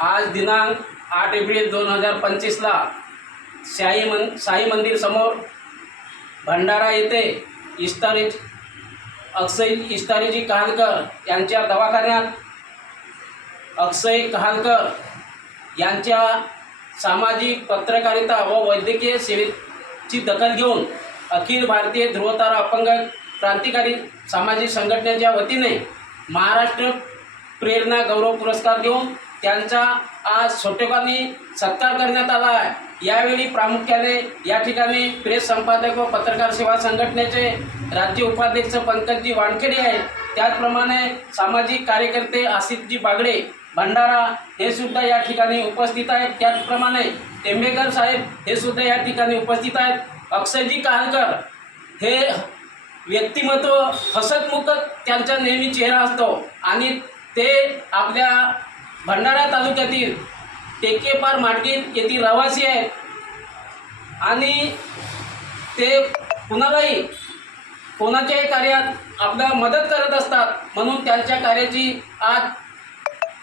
आज दिनांक 8 एप्रिल 2025ला साई मंदिर समोर भंडारा येथे अक्षय इस्तारीजी कहालकर यांच्या दवाखान्यात अक्षय कहालकर यांच्या सामाजिक पत्रकारिता व वैद्यकीय सेवेची दखल घेऊन अखिल भारतीय ध्रुवतारा अपंग क्रांतिकारी सामाजिक संघटनेच्या वतीने महाराष्ट्र प्रेरणा गौरव पुरस्कार देऊन त्यांचा आज छोटेखानी सत्कार करण्यात आला आहे। यावेळी प्रामुख्याने या ठिकाणी प्रेस संपादक व पत्रकार सेवा संघटनेचे राज्य उपाध्यक्ष पंकजी वानखेडे आहेत। त्याचप्रमाणे सामाजिक कार्यकर्ते आसिफजी बागडे भंडारा हे सुद्धा या ठिकाणी उपस्थित आहेत। त्याचप्रमाणे टेंबेकर साहेब हे सुद्धा या ठिकाणी उपस्थित आहेत। अक्षयजी कहालकर हे व्यक्तिमत्व हसतमुख त्यांचा नेहमी चेहरा असतो आणि ते आपल्या भंडारा तालुक्यातील टेकेपार माडगीर येथील रहिवासी आहेत आणि ते कोणाच्याही कार्यात आपल्याला मदत करत असतात। म्हणून त्यांच्या कार्याची आज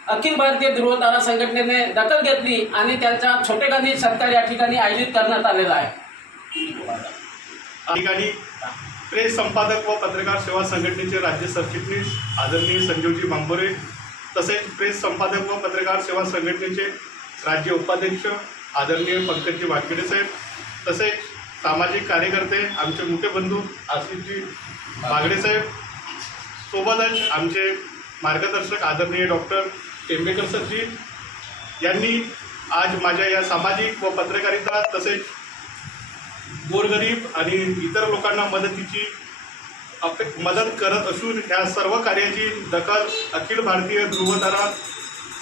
अखिल भारतीय ध्रुवतारा संघटनेने दखल घेतली आणि त्यांचा छोटेखानी सत्कार या ठिकाणी आयोजित करण्यात आलेला आहे। ठिकाणी प्रेस संपादक व पत्रकार सेवा संघटनेचे राज्य सरचिटणीस आदरणीय संजीवजी बांबोरे, तसेच प्रेस संपादक व पत्रकार सेवा संघटनेचे राज्य उपाध्यक्ष आदरणीय पंकजी वानखेडे साहेब, तसेच सामाजिक कार्यकर्ते आमचे मोठे बंधू आसिफजी बागडे साहेब, सोबतच आमचे मार्गदर्शक आदरणीय डॉक्टर टेंबेकर सरजी यांनी आज माझ्या या सामाजिक व पत्रकारिता तसेच गोरगरीब आणि इतर लोकांना मदत करत असून या सर्व कार्याची दखल अखिल भारतीय ध्रुवतारा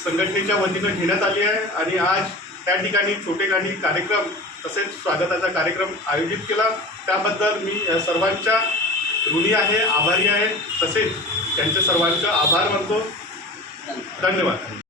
संघटनेच्या वतीने घेण्यात आली आहे आणि आज त्या ठिकाणी छोटेखानी कार्यक्रम तसेच स्वागताचा कार्यक्रम आयोजित केला। त्याबद्दल मी या सर्वांच्या ऋणी आहे, आभारी आहे, तसेच त्यांचे सर्वांचे आभार मानतो। धन्यवाद।